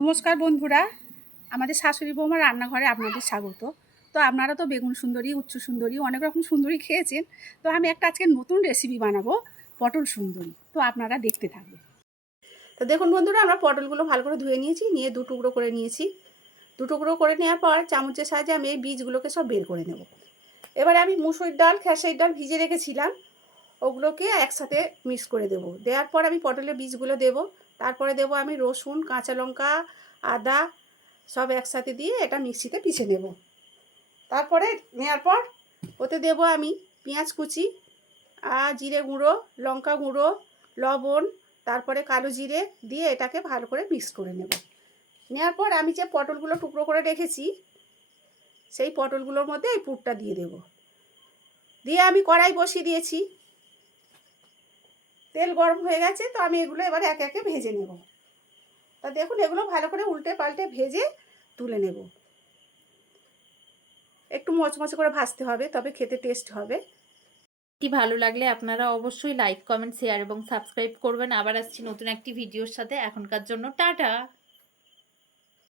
নমস্কার বন্ধুরা, আমাদের শাশুড়ি বৌমার রান্নাঘরে আপনাদের স্বাগত। তো আপনারা তো বেগুন সুন্দরী, উচ্চ সুন্দরী, অনেক রকম সুন্দরী খেয়েছেন। তো আমি একটা আজকে নতুন রেসিপি বানাবো, পটল সুন্দরী। তো আপনারা দেখতে থাকবেন। তো দেখুন বন্ধুরা, আমরা পটলগুলো ভালো করে ধুয়ে নিয়েছি, নিয়ে দু টুকরো করে নিয়েছি। দু টুকরো করে নেওয়ার পর চামচের সাহায্যে আমি এই বীজগুলোকে সব বের করে নেব। এবারে আমি মুসুর ডাল, খেসারির ডাল ভিজে রেখেছিলাম, ওগুলোকে একসাথে মিক্স করে দেব। দেওয়ার পর আমি পটলের বীজগুলো দেব। তারপরে দেব আমি রসুন, কাঁচা লঙ্কা, আদা সব একসাথে দিয়ে এটা মিক্সিতে পিষে নেব। তারপরে নেওয়ার পর ওতে দেব আমি পেঁয়াজ কুচি, আর জিরে গুঁড়ো, লঙ্কা গুঁড়ো, লবণ, তারপরে কালো জিরে দিয়ে এটাকে ভালো করে মিক্স করে নেব। নেওয়ার পর আমি যে পটলগুলো টুকরো করে রেখেছি সেই পটলগুলোর মধ্যে এই পুরটা দিয়ে দেব। দিয়ে আমি কড়াই বসিয়ে দিয়েছি, তেল গরম হয়ে গেছে। তো আমি এগুলো এবার একে একে ভেজে নেব। তা দেখুন, এগুলো ভালো করে উল্টে পাল্টে ভেজে তুলে নেব। একটু মচমচে করে ভাজতে হবে, তবে খেতে টেস্ট হবে। ভালো লাগলে আপনারা অবশ্যই লাইক, কমেন্ট, শেয়ার এবং সাবস্ক্রাইব করবেন। আবার আসছি নতুন একটি ভিডিওর সাথে। এখনকার জন্য টাটা।